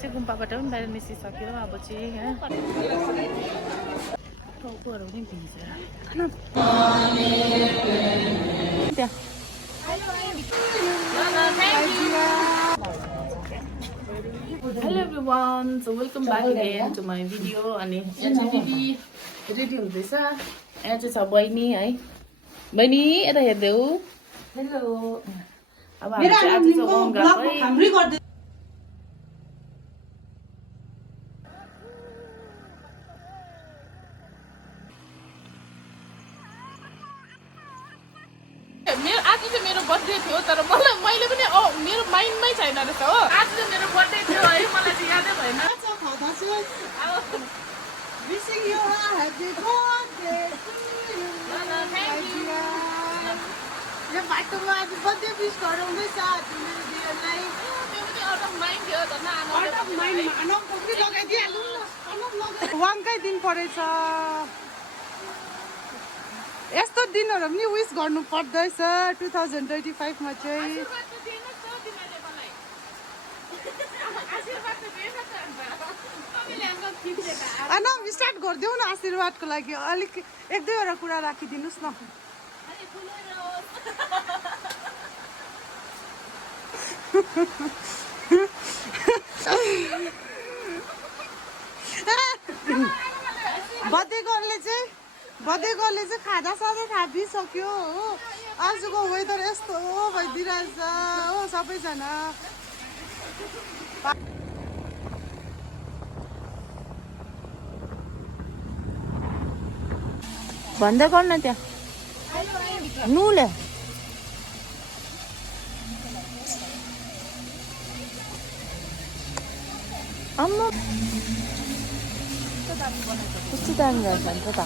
चाहिँ गुम्पाबाट पनि बाहिर निस्किसक्यो अब चाहिँ यहाँ टाउकोहरू पनि भिन्छ hello everyone so welcome back again to my video अनि यहाँ चाहिँ दिदी रेडी हुँदैछ यहाँ चाहिँ छ बहिनी है बहिनी यता हेर्देऊ हेलो अब हामी चाहिँ आज चाहिँ ओम गएकै आज चाहिँ मेरो बर्थडे थियो तर मैले पनि मेरो माइन्डमै छैन रहेछ हो आज चाहिँ मेरो बर्थडे थियो है मलाई चाहिँ यादै भएन Wishing you a happy birthday to you. Thank you. यो बाटोमा आज बर्थडे विश गराउँदैछ दिदीहरूलाई त्यो पनि आउट अफ माइन्ड थियो त आउट अफ माइन्ड अनौको पनि लगाइदिइहालौँ न अनौक लगाइ वाङकै दिन परेछ यस्तो दिनहरू पनि विश गर्नु पर्दैछ 2025 मा चाहिँ अनौ स्टार्ट गरिदेऊ न आशीर्वादको लागि अलिक एक दुईवटा कुरा राखिदिनुहोस् न बर्थडे गर्लले चाहिँ खाजा साजा थापिसक्यो हो आजको वेदर यस्तो भइदिरहेछ हो सबैजना भन्दै गर्न त्यहाँ नुले अम्मा कस्तो दामी रहेछ नि त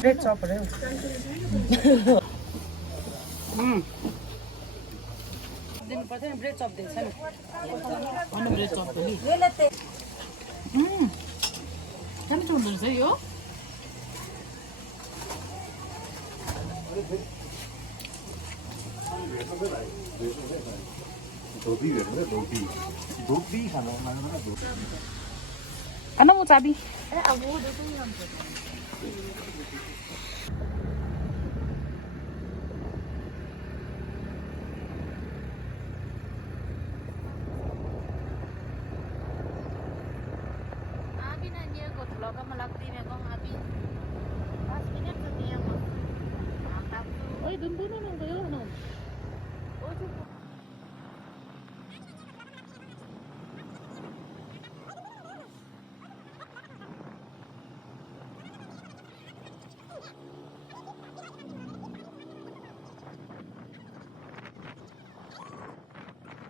ब्रेड चपहरू दिनु पर्दैन ब्रेड चप दिन्छ नि अनि ब्रेड चप पनि दामी चाहिँ हुँदो रहेछ यो Ano mo sabi? Abi na niya ko talaga malaki na kung abi. 5 minutes na niya mo. Oy, dun na kayo ano?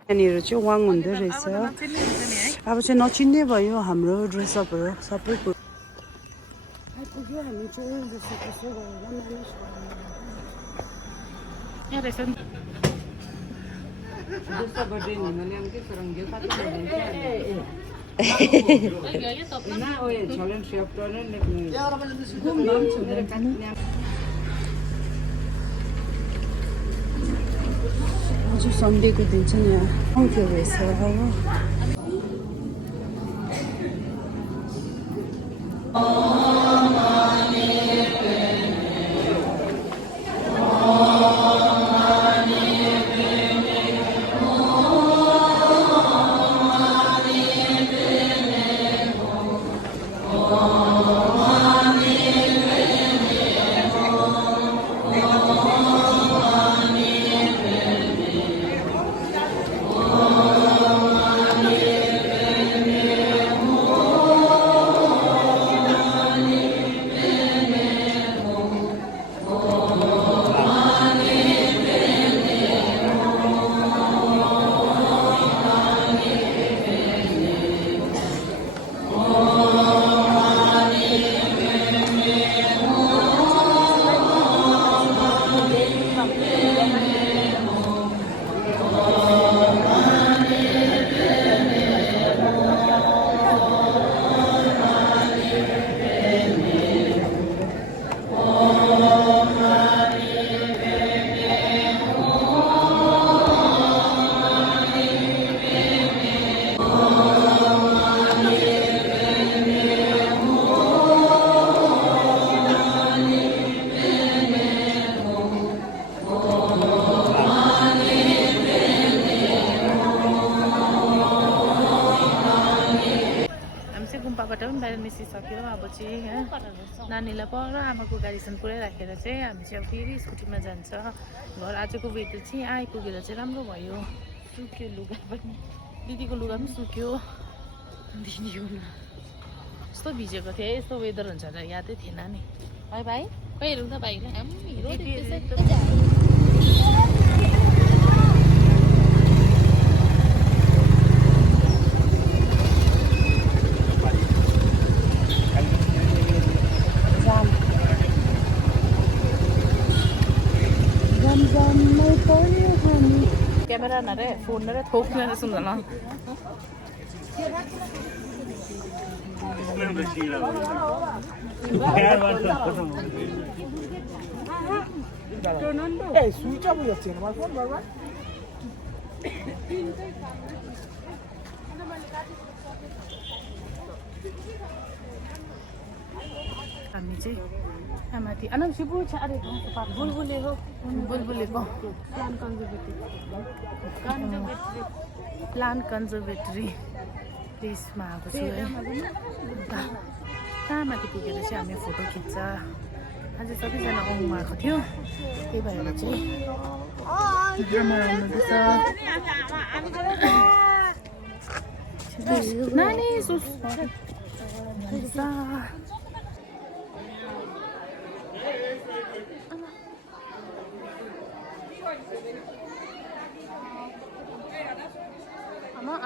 यहाँनिर चाहिँ वाङ हुँदो रहेछ अब चाहिँ नचिन्ने भयो हाम्रो ड्रेसअपहरू सबै कुरो आइपुग्यो हामी चाहिँ यसो आज सन्डेको दिन चाहिँ यहाँ आउँथ्यो रहेछ घरबाट पनि बाहिर निस्किसक्यो अब चाहिँ होइन नानीलाई पर आमाको गाडीसम्म पुऱ्याइराखेर चाहिँ हामी चाहिँ अब फेरि स्कुटीमा जान्छ घर। आजको वेदर चाहिँ आइपुगेर चाहिँ राम्रो भयो, सुक्यो लुगा पनि, दिदीको लुगा पनि सुक्यो। यस्तो भिजेको थिएँ, यस्तो वेदर हुन्छ र यादै थिएन नि। है भाइ कहीँ हेरौँ त बाहिर क्यामेरा नरे फोन नरे थोक्ने रहेछ नि ल। हामी चाहिँ माथि अनम शिबु छ अरे बुलबुले हो, बुलबुलेको प्लान्ट कन्जर्भेटरी प्लेसमा आएको छु है। कहाँ माथि पुगेर चाहिँ हामी फोटो खिच्छ। आज सबैजना आउनु आएको थियो, त्यही भएर चाहिँ नानी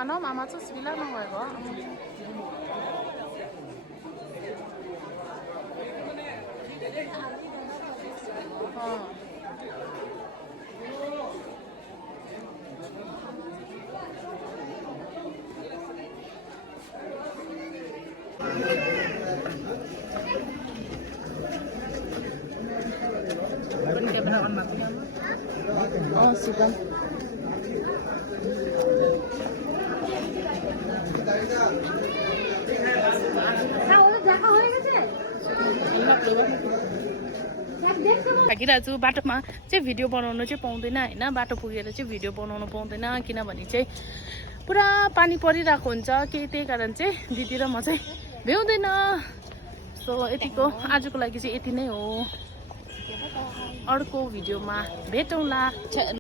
आमा मामा चाहिँ सिला नभएको सिकन थाकिरहेको छु। बाटोमा चाहिँ भिडियो बनाउनु चाहिँ पाउँदैन होइन, बाटो पुगेर चाहिँ भिडियो बनाउनु पाउँदैन किनभने चाहिँ पुरा पानी परिरहेको हुन्छ कि, त्यही कारण चाहिँ दिदी र म चाहिँ भ्याउँदैन। सो यतिको आजको लागि चाहिँ यति नै हो, अर्को भिडियोमा भेटौँला।